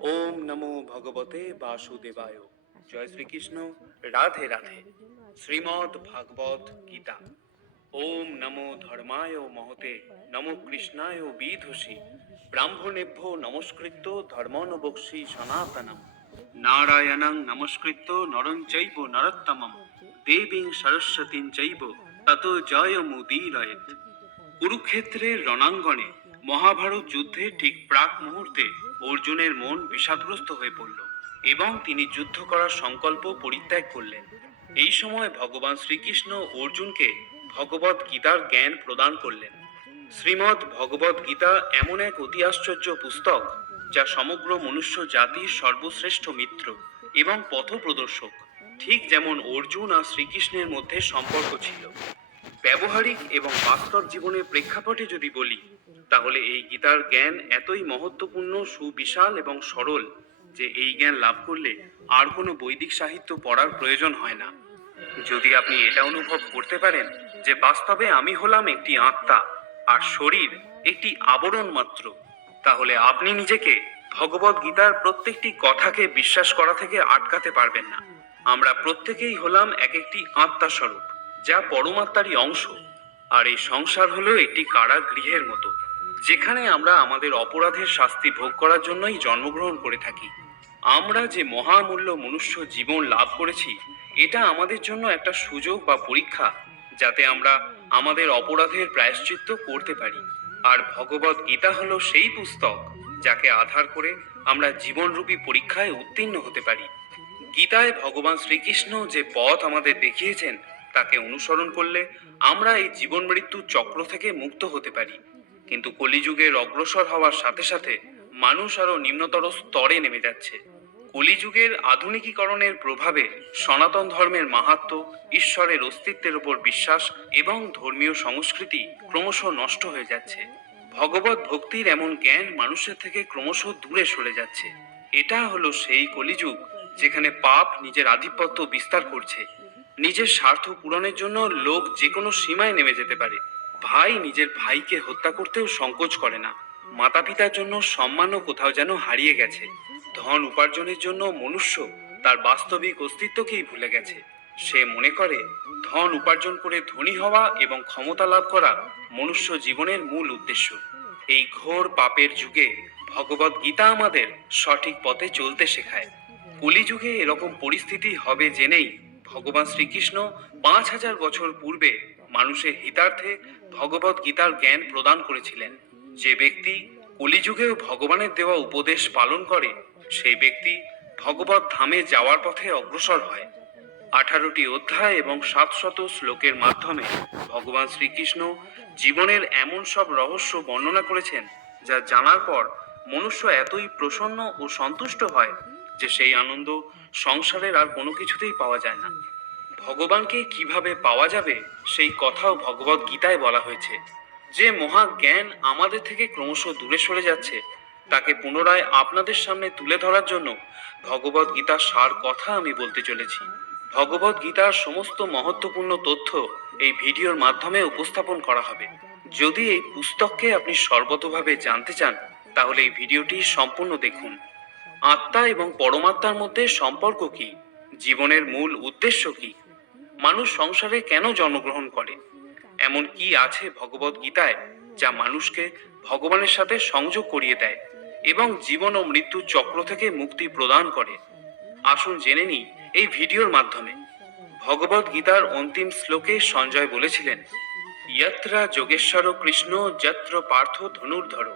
ওম নমো ভগবতে বাসুদেবায়। জয় শ্রীকৃষ্ণ। রাধে রাধে। শ্রীমদ্ ভাগবত গীতা। ওম নমো ধর্মায় মহতে নমো কৃষ্ণায় বিধুষি। ব্রাহ্মণেভ্য নমস্কৃত্য ধর্মনবক্সি সনাতনম। নারায়ণং নমস্কৃত্য নরং চৈব নরোত্তমম। দেবীং সরস্বতীং চৈব। তত জয় মুদীরয়েত কুরুক্ষেত্রের রণাঙ্গনে মহাভারত যুদ্ধে ঠিক প্রাক মুহূর্তে অর্জুনের মন বিষাদগ্রস্ত হয়ে পড়ল এবং তিনি যুদ্ধ করার সংকল্প পরিত্যাগ করলেন। এই সময় ভগবান শ্রীকৃষ্ণ অর্জুনকে ভগবত গীতার জ্ঞান প্রদান করলেন। শ্রীমদ্ ভগবত গীতা এমন এক অতি আশ্চর্য পুস্তক যা সমগ্র মনুষ্য জাতির সর্বশ্রেষ্ঠ মিত্র এবং পথপ্রদর্শক, ঠিক যেমন অর্জুন আর শ্রীকৃষ্ণের মধ্যে সম্পর্ক ছিল। ব্যবহারিক এবং বাস্তব জীবনের প্রেক্ষাপটে যদি বলি তাহলে এই গীতার জ্ঞান এতই মহত্বপূর্ণ, সুবিশাল এবং সরল যে এই জ্ঞান লাভ করলে আর কোনো বৈদিক সাহিত্য পড়ার প্রয়োজন হয় না। যদি আপনি এটা অনুভব করতে পারেন যে বাস্তবে আমি হলাম একটি আত্মা আর শরীর একটি আবরণ মাত্র, তাহলে আপনি নিজেকে ভগবত গীতার প্রত্যেকটি কথাকে বিশ্বাস করা থেকে আটকাতে পারবেন না। আমরা প্রত্যেকেই হলাম এক একটি আত্মা স্বরূপ যা পরমাত্মারই অংশ। আর এই সংসার হলো একটি কারাগৃহের মতো। যেখানে আমরা আমাদের অপরাধের শাস্তি ভোগ করার জন্যই জন্মগ্রহণ করে থাকি। আমরা যে মহামূল্য মনুষ্য জীবন লাভ করেছি, এটা আমাদের জন্য একটা সুযোগ বা পরীক্ষা, যাতে আমরা আমাদের অপরাধের প্রায়শ্চিত্ত করতে পারি। আর ভগবত গীতা হলো সেই পুস্তক, যাকে আধার করে আমরা জীবনরূপী পরীক্ষায় উত্তীর্ণ হতে পারি। গীতায় ভগবান শ্রীকৃষ্ণ যে পথ আমাদের দেখিয়েছেন, তাকে অনুসরণ করলে আমরা এই জীবন মৃত্যু চক্র থেকে মুক্ত হতে পারি। কিন্তু কলিযুগের অগ্রসর হওয়ার সাথে সাথে মানুষ আরও নিম্নতর স্তরে নেমে যাচ্ছে। কলিযুগের আধুনিকীকরণের প্রভাবে সনাতন ধর্মের মাহাত্ম, ঈশ্বরের অস্তিত্বের উপর বিশ্বাস এবং ধর্মীয় সংস্কৃতি ক্রমশ নষ্ট হয়ে যাচ্ছে। ভগবত ভক্তির এমন জ্ঞান মানুষের থেকে ক্রমশ দূরে সরে যাচ্ছে। এটা হলো সেই কলিযুগ যেখানে পাপ নিজের আধিপত্য বিস্তার করছে। নিজের স্বার্থ পূরণের জন্য লোক যে কোনো সীমায় নেমে যেতে পারে। ভাই নিজের ভাইকে হত্যা করতেও সংকোচ করে না। মাতা পিতার জন্য সম্মানও কোথাও যেন হারিয়ে গেছে। ধন উপার্জনের জন্য মনুষ্য তার বাস্তবিক অস্তিত্বকেই ভুলে গেছে। সে মনে করে, ধন উপার্জন করে ধনী হওয়া এবং ক্ষমতা লাভ করা মনুষ্য জীবনের মূল উদ্দেশ্য। এই ঘোর পাপের যুগে ভগবত গীতা আমাদের সঠিক পথে চলতে শেখায়। কলিযুগে এরকম পরিস্থিতি হবে জেনেই ভগবান শ্রীকৃষ্ণ পাঁচ হাজার বছর পূর্বে মানুষের হিতার্থে ভগবত গীতার জ্ঞান প্রদান করেছিলেন। যে ব্যক্তি কলিযুগেও ভগবানের দেওয়া উপদেশ পালন করে, সেই ব্যক্তি ভগবত ধামে যাওয়ার পথে অগ্রসর হয়। আঠারোটি অধ্যায় এবং সাতশত শ্লোকের মাধ্যমে ভগবান শ্রীকৃষ্ণ জীবনের এমন সব রহস্য বর্ণনা করেছেন, যা জানার পর মনুষ্য এতই প্রসন্ন ও সন্তুষ্ট হয় যে সেই আনন্দ সংসারের আর কোনো কিছুতেই পাওয়া যায় না। ভগবানকে কীভাবে পাওয়া যাবে, সেই কথাও ভগবত গীতায় বলা হয়েছে। যে মহা জ্ঞান আমাদের থেকে ক্রমশ দূরে সরে যাচ্ছে, তাকে পুনরায় আপনাদের সামনে তুলে ধরার জন্য ভগবত গীতার সার কথা আমি বলতে চলেছি। ভগবত গীতার সমস্ত মহত্বপূর্ণ তথ্য এই ভিডিওর মাধ্যমে উপস্থাপন করা হবে। যদি এই পুস্তককে আপনি সর্বতভাবে জানতে চান, তাহলে এই ভিডিওটি সম্পূর্ণ দেখুন। আত্মা এবং পরমাত্মার মধ্যে সম্পর্ক কি? জীবনের মূল উদ্দেশ্য কি? মানুষ সংসারে কেন জন্মগ্রহণ করে? এমন কি আছে ভগবত গীতায় যা মানুষকে ভগবানের সাথে সংযোগ করিয়ে দেয় এবং জীবন ও মৃত্যু চক্র থেকে মুক্তি প্রদান করে? আসুন জেনে নিই এই ভিডিওর মাধ্যমে। ভগবত গীতার অন্তিম শ্লোকে সঞ্জয় বলেছিলেন, ইয়ত্রা যোগেশ্বর কৃষ্ণ যত্র পার্থ ধনুর্ধর,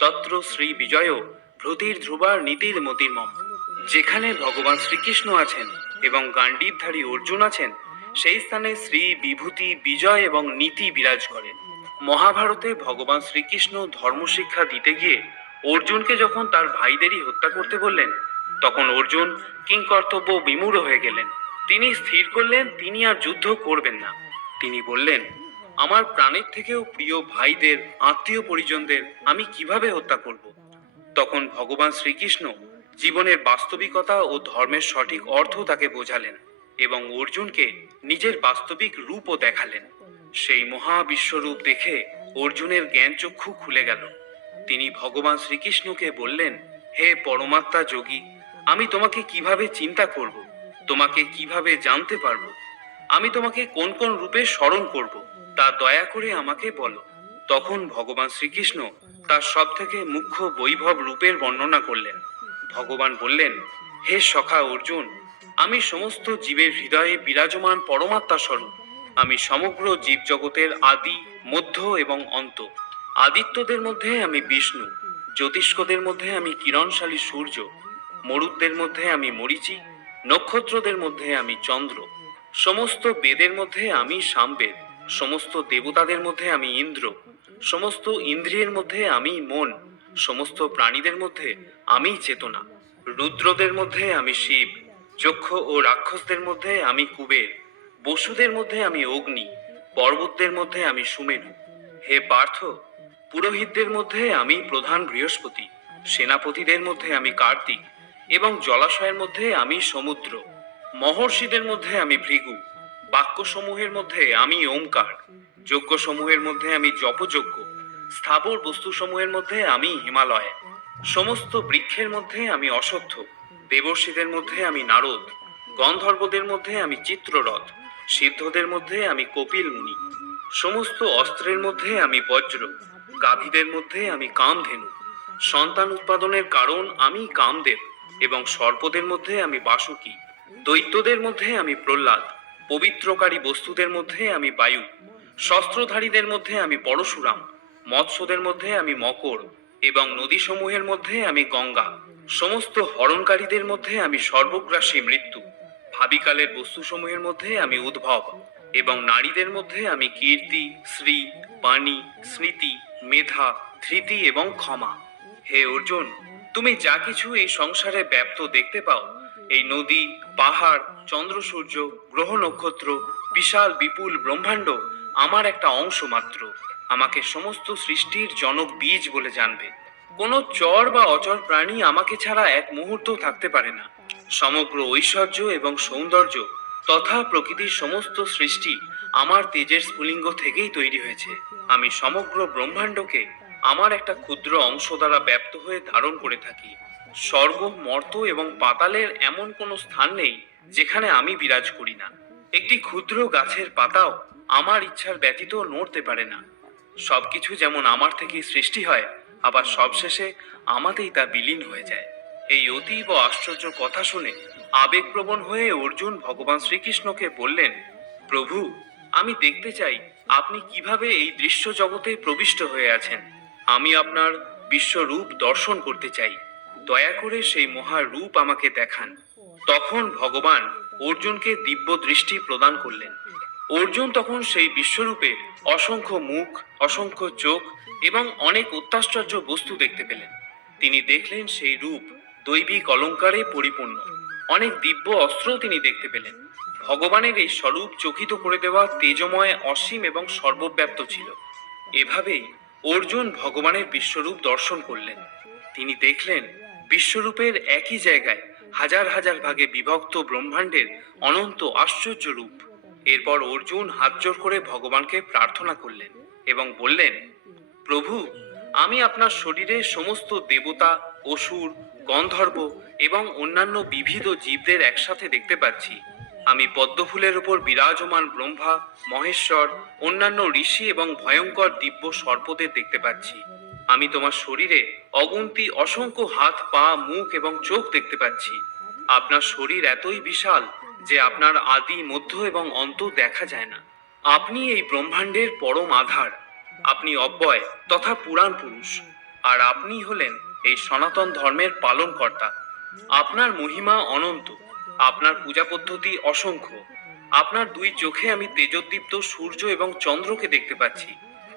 তত্র শ্রী বিজয় ভ্রতির ধ্রুবার নীতির মতির মম যেখানে ভগবান শ্রীকৃষ্ণ আছেন এবং গান্ডীবধারী অর্জুন আছেন সেই স্থানে শ্রী বিভূতি বিজয় এবং নীতি বিরাজ করে। মহাভারতে ভগবান শ্রীকৃষ্ণ ধর্মশিক্ষা দিতে গিয়ে অর্জুনকে যখন তার ভাইদেরই হত্যা করতে বললেন, তখন অর্জুন কিংকর্তব্য বিমূঢ় হয়ে গেলেন। তিনি স্থির করলেন, তিনি আর যুদ্ধ করবেন না। তিনি বললেন, আমার প্রাণের থেকেও প্রিয় ভাইদের, আত্মীয় পরিজনদের আমি কীভাবে হত্যা করব? তখন ভগবান শ্রীকৃষ্ণ জীবনের বাস্তবিকতা ও ধর্মের সঠিক অর্থ তাকে বোঝালেন। এবং অর্জুনকে নিজের বাস্তবিক রূপও দেখালেন। সেই মহাবিশ্বরূপ দেখে অর্জুনের জ্ঞানচক্ষু খুলে গেল। তিনি ভগবান শ্রীকৃষ্ণকে বললেন, হে পরমাত্মা যোগী, আমি তোমাকে কীভাবে চিন্তা করব? তোমাকে কীভাবে জানতে পারব? আমি তোমাকে কোন কোন রূপে স্মরণ করব? তা দয়া করে আমাকে বলো। তখন ভগবান শ্রীকৃষ্ণ তার সব থেকে মুখ্য বৈভব রূপের বর্ণনা করলেন। ভগবান বললেন, হে সখা অর্জুন আমি সমস্ত জীবের হৃদয়ে বিরাজমান পরমাত্মা স্বরূপ। আমি সমগ্র জীবজগতের আদি, মধ্য এবং অন্ত। আদিত্যদের মধ্যে আমি বিষ্ণু, জ্যোতিষ্কদের মধ্যে আমি কিরণশালী সূর্য মরুতদের মধ্যে আমি মরিচি, নক্ষত্রদের মধ্যে আমি চন্দ্র, সমস্ত বেদের মধ্যে আমি সামবেদ, সমস্ত দেবতাদের মধ্যে আমি ইন্দ্র, সমস্ত ইন্দ্রিয়ের মধ্যে আমি মন, সমস্ত প্রাণীদের মধ্যে আমি চেতনা, রুদ্রদের মধ্যে আমি শিব যক্ষ ও রাক্ষসদের মধ্যে আমি কুবের বসুদের মধ্যে আমি অগ্নি পর্বতদের মধ্যে আমি সুমেরু হে পার্থ পুরোহিতদের মধ্যে আমি প্রধান বৃহস্পতি সেনাপতিদের মধ্যে আমি কার্তিক এবং জলাশয়ের মধ্যে আমি সমুদ্র মহর্ষিদের মধ্যে আমি ভৃগু বাক্যসমূহের মধ্যে আমি ওমকার যজ্ঞসমূহের মধ্যে আমি জপযজ্ঞ স্থাবর বস্তুসমূহের মধ্যে আমি হিমালয় সমস্ত বৃক্ষের মধ্যে আমি অশ্বত্থ দেবর্ষীদের মধ্যে আমি নারদ গন্ধর্বদের মধ্যে আমি চিত্ররথ সিদ্ধদের মধ্যে আমি কপিল মুনি সমস্ত অস্ত্রের মধ্যে আমি বজ্র গাভীদের মধ্যে আমি কামধেনু সন্তান উৎপাদনের কারণ আমি কামদেব এবং সর্পদের মধ্যে আমি বাসুকী দৈত্যদের মধ্যে আমি প্রহ্লাদ পবিত্রকারী বস্তুদের মধ্যে আমি বায়ু শস্ত্রধারীদের মধ্যে আমি পরশুরাম মৎস্যদের মধ্যে আমি মকর এবং নদীসমূহের মধ্যে আমি গঙ্গা সমস্ত হরণকারীদের মধ্যে আমি সর্বগ্রাসী মৃত্যু। ভাবিকালের বস্তুসমূহের মধ্যে আমি উদ্ভব এবং নারীদের মধ্যে আমি কীর্তি শ্রী বাণী, স্মৃতি, মেধা, ধৃতি এবং ক্ষমা। হে অর্জুন, তুমি যা কিছু এই সংসারে ব্যাপ্ত দেখতে পাও, এই নদী, পাহাড় চন্দ্র সূর্য গ্রহ নক্ষত্র, বিশাল, বিপুল, ব্রহ্মাণ্ড, আমার একটা অংশ মাত্র। আমাকে সমস্ত সৃষ্টির জনক বীজ বলে জানবে। কোনো চর বা অচর প্রাণী আমাকে ছাড়া এক মুহূর্ত থাকতে পারে না। সমগ্র ঐশ্বর্য এবং সৌন্দর্য তথা প্রকৃতির সমস্ত সৃষ্টি আমার তেজের স্ফুলিঙ্গ থেকেই তৈরি হয়েছে। আমি সমগ্র ব্রহ্মাণ্ডকে আমার একটা ক্ষুদ্র অংশ দ্বারা ব্যপ্ত হয়ে ধারণ করে থাকি। স্বর্গ, মর্ত এবং পাতালের এমন কোনো স্থান নেই যেখানে আমি বিরাজ করি না। একটি ক্ষুদ্র গাছের পাতাও আমার ইচ্ছার ব্যতীত নড়তে পারে না। সবকিছু যেমন আমার থেকেই সৃষ্টি হয় আবার সবশেষে আমাতেই তা বিলীন হয়ে যায়। এই অতীব আশ্চর্য কথা শুনে আবেগপ্রবণ হয়ে অর্জুন ভগবান শ্রীকৃষ্ণকে বললেন, প্রভু, আমি দেখতে চাই আপনি কীভাবে এই দৃশ্য জগতে প্রবিষ্ট হয়ে আছেন। আমি আপনার বিশ্বরূপ দর্শন করতে চাই। দয়া করে সেই মহার রূপ আমাকে দেখান। তখন ভগবান অর্জুনকে দিব্য দৃষ্টি প্রদান করলেন। অর্জুন তখন সেই বিশ্বরূপে অসংখ্য মুখ, অসংখ্য চোখ এবং অনেক অত্যাশ্চর্য বস্তু দেখতে পেলেন। তিনি দেখলেন সেই রূপ দৈবিক অলঙ্কারে পরিপূর্ণ। অনেক দিব্য অস্ত্র তিনি দেখতে পেলেন। ভগবানের এই স্বরূপ চকিত করে দেওয়া তেজময়, অসীম এবং সর্বব্যাপ্ত ছিল। এভাবেই অর্জুন ভগবানের বিশ্বরূপ দর্শন করলেন। তিনি দেখলেন বিশ্বরূপের একই জায়গায় হাজার হাজার ভাগে বিভক্ত ব্রহ্মাণ্ডের অনন্ত আশ্চর্য রূপ। এরপর অর্জুন হাত জোর করে ভগবানকে প্রার্থনা করলেন এবং বললেন প্রভু, আমি আপনার শরীরে সমস্ত দেবতা, অসুর, গন্ধর্ব এবং অন্যান্য বিবিধ জীবদের একসাথে দেখতে পাচ্ছি। আমি পদ্মফুলের উপর বিরাজমান ব্রহ্মা, মহেশ্বর, অন্যান্য ঋষি এবং ভয়ঙ্কর দিব্য সর্পদের দেখতে পাচ্ছি। আমি তোমার শরীরে অগুন্তি, অসংখ্য হাত, পা, মুখ এবং চোখ দেখতে পাচ্ছি। আপনার শরীর এতই বিশাল যে আপনার আদি, মধ্য এবং অন্ত দেখা যায় না। আপনি এই ব্রহ্মাণ্ডের পরম আধার। আপনি অব্যয় তথা পুরাণ পুরুষ। আর আপনি হলেন এই সনাতন ধর্মের পালনকর্তা। আপনার মহিমা অনন্ত, আপনার পূজা পদ্ধতি অসংখ্য। আপনার দুই চোখে আমি তেজোদ্দীপ্ত সূর্য এবং চন্দ্রকে দেখতে পাচ্ছি।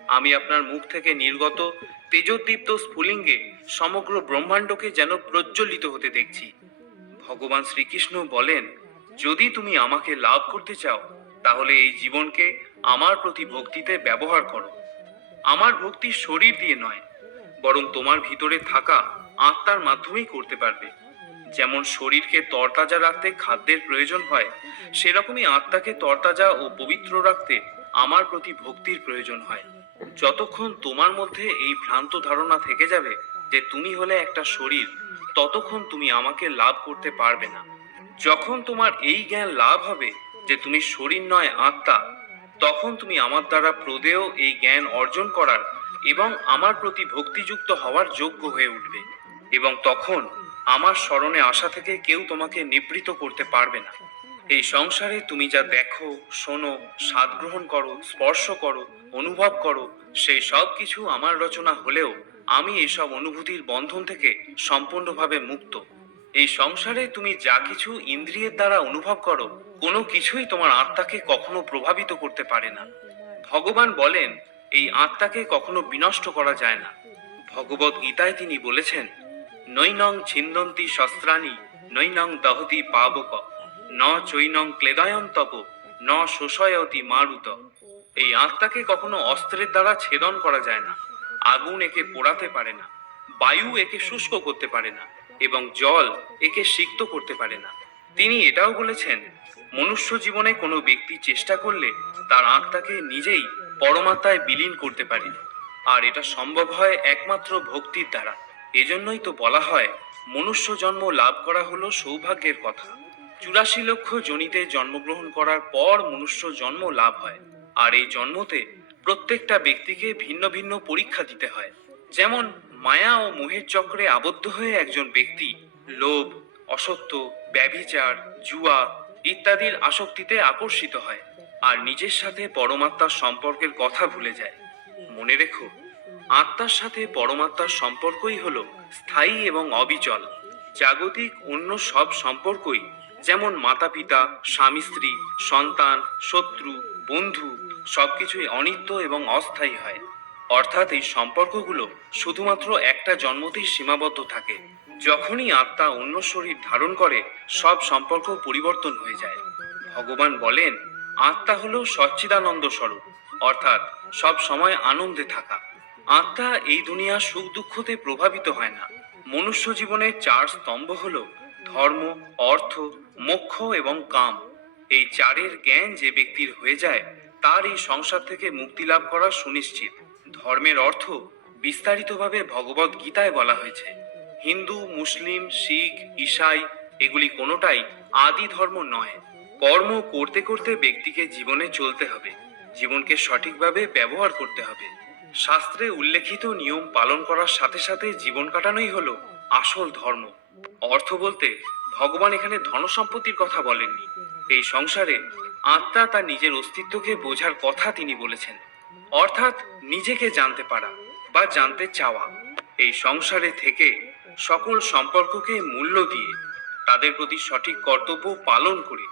আমি আপনার মুখ থেকে নির্গত তেজোদ্দীপ্ত স্ফুলিঙ্গে সমগ্র ব্রহ্মাণ্ডকে যেন প্রজ্বলিত হতে দেখছি। ভগবান শ্রীকৃষ্ণ বলেন, যদি তুমি আমাকে লাভ করতে চাও, তাহলে এই জীবনকে আমার প্রতি ভক্তিতে ব্যবহার করো। আমার ভক্তি শরীর দিয়ে নয়, বরং তোমার ভিতরে থাকা আত্মার মাধ্যমেই করতে পারবে। যেমন শরীরকে তরতাজা রাখতে খাদ্যের প্রয়োজন হয়, সেরকমই আত্মাকে তরতাজা ও পবিত্র রাখতে আমার প্রতি ভক্তির প্রয়োজন হয়। যতক্ষণ তোমার মধ্যে এই ভ্রান্ত ধারণা থেকে যাবে যে তুমি হলে একটা শরীর, ততক্ষণ তুমি আমাকে লাভ করতে পারবে না। যখন তোমার এই জ্ঞান লাভ হবে যে তুমি শরীর নয়, আত্মা তখন তুমি আমার দ্বারা প্রদেয় এই জ্ঞান অর্জন করার এবং আমার প্রতি ভক্তিযুক্ত হওয়ার যোগ্য হয়ে উঠবে এবং তখন আমার স্মরণে আসা থেকে কেউ তোমাকে নিবৃত করতে পারবে না। এই সংসারে তুমি যা দেখো, শোনো, স্বাদ গ্রহণ করো, স্পর্শ করো, অনুভব করো, সেই সব কিছু আমার রচনা হলেও আমি এসব অনুভূতির বন্ধন থেকে সম্পূর্ণভাবে মুক্ত। এই সংসারে তুমি যা কিছু ইন্দ্রিয়ের দ্বারা অনুভব করো, কোনো কিছুই তোমার আত্মাকে কখনো প্রভাবিত করতে পারে না। ভগবান বলেন, এই আত্মাকে কখনো বিনষ্ট করা যায় না। ভগবত গীতায় তিনি বলেছেন, নৈনং ছিন্দন্তি শস্ত্রাণি, নৈনং দহতি পাবক, ন চৈনং ক্লেদয়ন তপ, ন শোষয়তি মারুত। এই আত্মাকে কখনো অস্ত্রের দ্বারা ছেদন করা যায় না। আগুন একে পোড়াতে পারে না। বায়ু একে শুষ্ক করতে পারে না। এবং জল একে সিক্ত করতে পারে না। তিনি এটাও বলেছেন, মনুষ্য জীবনে কোনো ব্যক্তি চেষ্টা করলে তার আত্মাকে নিজেই পরমাত্মায় বিলীন করতে পারে। আর এটা সম্ভব হয় একমাত্র ভক্তির দ্বারা। এজন্যই তো বলা হয়, মনুষ্য জন্ম লাভ করা হলো সৌভাগ্যের কথা। চুরাশি লক্ষ জনিতে জন্মগ্রহণ করার পর মনুষ্য জন্ম লাভ হয়। আর এই জন্মতে প্রত্যেকটা ব্যক্তিকে ভিন্ন ভিন্ন পরীক্ষা দিতে হয়। যেমন মায়া ও মোহের চক্রে আবদ্ধ হয়ে একজন ব্যক্তি লোভ, অসত্য, ব্যভিচার, জুয়া ইত্যাদির আসক্তিতে আকর্ষিত হয় আর নিজের সাথে পরমাত্মার সম্পর্কের কথা ভুলে যায়। মনে রেখো, আত্মার সাথে পরমাত্মার সম্পর্কই হল স্থায়ী এবং অবিচল। জাগতিক অন্য সব সম্পর্কই যেমন মাতা পিতা স্বামী স্ত্রী সন্তান, শত্রু, বন্ধু সবকিছুই অনিত্য এবং অস্থায়ী হয়। অর্থাৎ এই সম্পর্কগুলো শুধুমাত্র একটা জন্মতেই সীমাবদ্ধ থাকে। যখনই আত্মা অন্য শরীর ধারণ করে, সব সম্পর্ক পরিবর্তন হয়ে যায়। ভগবান বলেন, আত্মা হলো সচ্চিদানন্দ স্বরূপ, অর্থাৎ সব সময় আনন্দে থাকা। আত্মা এই দুনিয়া সুখ দুঃখতে প্রভাবিত হয় না। মনুষ্য জীবনের চার স্তম্ভ হল ধর্ম, অর্থ, মোক্ষ এবং কাম। এই চারের জ্ঞান যে ব্যক্তির হয়ে যায়, তার এই সংসার থেকে মুক্তি লাভ করা সুনিশ্চিত। ধর্মের অর্থ বিস্তারিতভাবে ভগবত গীতায় বলা হয়েছে। হিন্দু, মুসলিম, শিখ, ইসাই এগুলি কোনোটাই আদি ধর্ম নয়। কর্ম করতে করতে ব্যক্তিকে জীবনে চলতে হবে, জীবনকে সঠিকভাবে ব্যবহার করতে হবে। শাস্ত্রে উল্লেখিত নিয়ম পালন করার সাথে সাথে জীবন কাটানোই হলো আসল ধর্ম। অর্থ বলতে ভগবান এখানে ধন সম্পত্তির কথা বলেননি। এই সংসারে আত্মা তার নিজের অস্তিত্বকে বোঝার কথা তিনি বলেছেন। অর্থাৎ নিজেকে জানতে পারা বা জানতে চাওয়া। এই সংসারে থেকে সকল সম্পর্ককে মূল্য দিয়ে তাদের প্রতি সঠিক কর্তব্য পালন করে,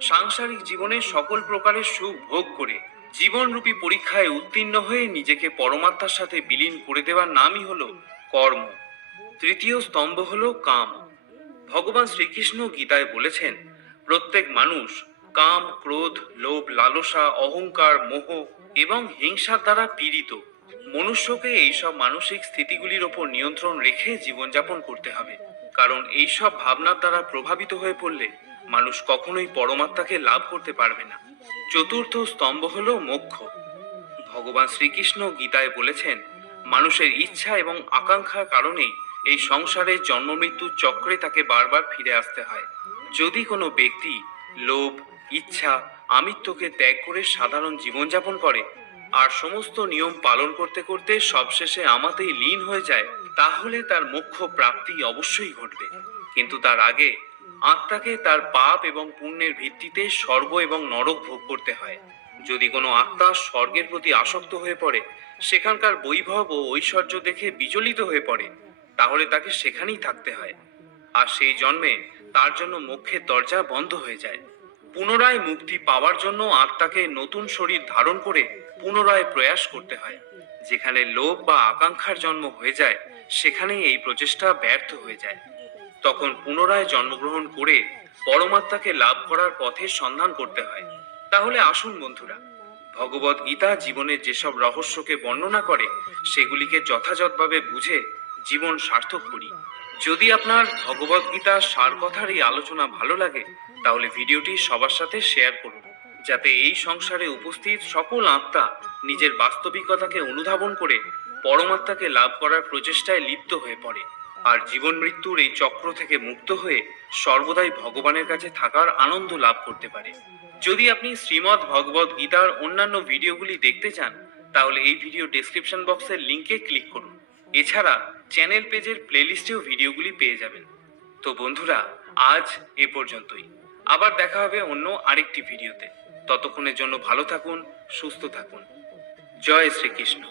সাংসারিক জীবনে সকল প্রকারের সুখ ভোগ করে, জীবনরূপী পরীক্ষায় উত্তীর্ণ হয়ে নিজেকে পরমাত্মার সাথে বিলীন করে দেওয়ার নামই হলো কর্ম। তৃতীয় স্তম্ভ হলো কাম। ভগবান শ্রীকৃষ্ণ গীতায় বলেছেন, প্রত্যেক মানুষ কাম, ক্রোধ, লোভ, লালসা, অহংকার, মোহ এবং হিংসার দ্বারা পীড়িত। মনুষ্যকে এইসব মানসিক স্থিতিগুলির ওপর নিয়ন্ত্রণ রেখে জীবনযাপন করতে হবে। কারণ এইসব ভাবনার দ্বারা প্রভাবিত হয়ে পড়লে মানুষ কখনোই পরমাত্মাকে লাভ করতে পারবে না। চতুর্থ স্তম্ভ হল মোক্ষ। ভগবান শ্রীকৃষ্ণ গীতায় বলেছেন, মানুষের ইচ্ছা এবং আকাঙ্ক্ষার কারণেই এই সংসারের জন্ম মৃত্যুর চক্রে তাকে বারবার ফিরে আসতে হয়। যদি কোনো ব্যক্তি লোভ, ইচ্ছা আমিত্বকে ত্যাগ করে সাধারণ জীবনযাপন করে, আর সমস্ত নিয়ম পালন করতে করতে সবশেষে আমাতেই লীন হয়ে যায়, তাহলে তার মোক্ষ প্রাপ্তি অবশ্যই ঘটবে। কিন্তু তার আগে আত্মাকে তার পাপ এবং পুণ্যের ভিত্তিতে স্বর্গ এবং নরক ভোগ করতে হয়। যদি কোনো আত্মা স্বর্গের প্রতি আসক্ত হয়ে পড়ে, সেখানকার বৈভব ও ঐশ্বর্য দেখে বিচলিত হয়ে পড়ে, তাহলে তাকে সেখানেই থাকতে হয়। আর সেই জন্মে তার জন্য মোক্ষের দরজা বন্ধ হয়ে যায়। পুনরায় মুক্তি পাওয়ার জন্য আত্মাকে নতুন শরীর ধারণ করে পুনরায় প্রয়াস করতে হয়। যেখানে লোভ বা আকাঙ্ক্ষার জন্ম হয়ে যায়, সেখানেই এই প্রচেষ্টা ব্যর্থ হয়ে যায়। তখন পুনরায় জন্মগ্রহণ করে পরমাত্মাকে লাভ করার পথের সন্ধান করতে হয়। তাহলে আসুন বন্ধুরা, ভগবত গীতা জীবনের যেসব রহস্যকে বর্ণনা করে, সেগুলিকে যথাযথভাবে বুঝে জীবন সার্থক করি। যদি আপনার ভগবত গীতার সার কথার এই আলোচনা ভালো লাগে, তাহলে ভিডিওটি সবার সাথে শেয়ার করুন, যাতে এই সংসারে উপস্থিত সকল আত্মা নিজের বাস্তবিকতাকে অনুধাবন করে পরমাত্মাকে লাভ করার প্রচেষ্টায় লিপ্ত হয়ে পড়ে। আর জীবন মৃত্যুর এই চক্র থেকে মুক্ত হয়ে সর্বদাই ভগবানের কাছে থাকার আনন্দ লাভ করতে পারে। যদি আপনি শ্রীমদ্ ভগবত গীতার অন্যান্য ভিডিওগুলি দেখতে চান, তাহলে এই ভিডিও ডেসক্রিপশন বক্সের লিঙ্কে ক্লিক করুন। এছাড়া চ্যানেল পেজের প্লেলিস্টেও ভিডিওগুলি পেয়ে যাবেন। তো বন্ধুরা, আজ এ পর্যন্তই। আবার দেখা হবে অন্য আরেকটি ভিডিওতে। ততক্ষণের জন্য ভালো থাকুন, সুস্থ থাকুন। জয় শ্রীকৃষ্ণ।